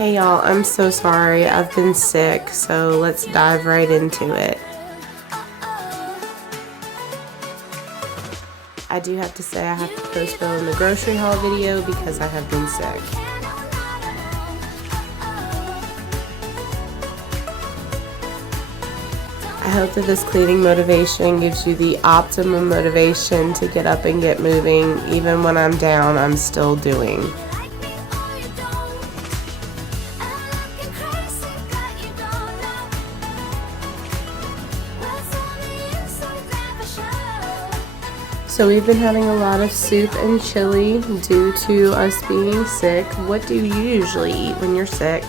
Hey y'all, I'm so sorry. I've been sick, so let's dive right into it. I do have to say I have to postpone the grocery haul video because I have been sick. I hope that this cleaning motivation gives you the optimum motivation to get up and get moving. Even when I'm down, I'm still doing. So we've been having a lot of soup and chili due to us being sick. What do you usually eat when you're sick?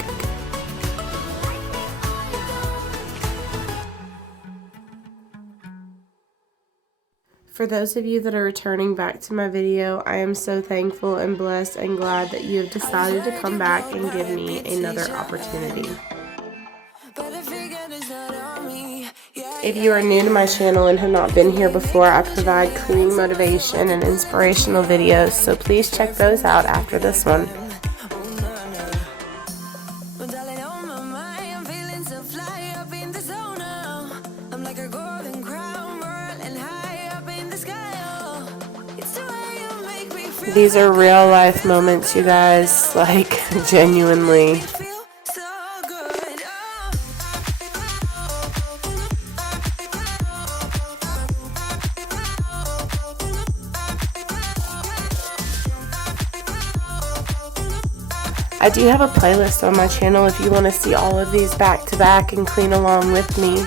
For those of you that are returning back to my video, I am so thankful and blessed and glad that you have decided to come back and give me another opportunity. If you are new to my channel and have not been here before, I provide cleaning motivation and inspirational videos, so please check those out after this one. These are real life moments, you guys, like genuinely. I do have a playlist on my channel if you want to see all of these back to back and clean along with me.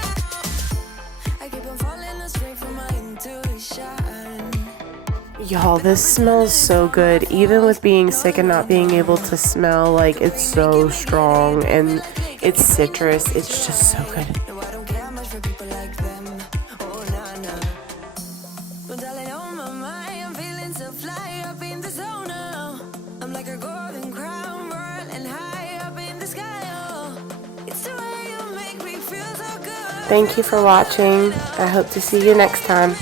Y'all, this smells so good. Even with being sick and not being able to smell, like, it's so strong and it's citrus. It's just so good. Thank you for watching. I hope to see you next time.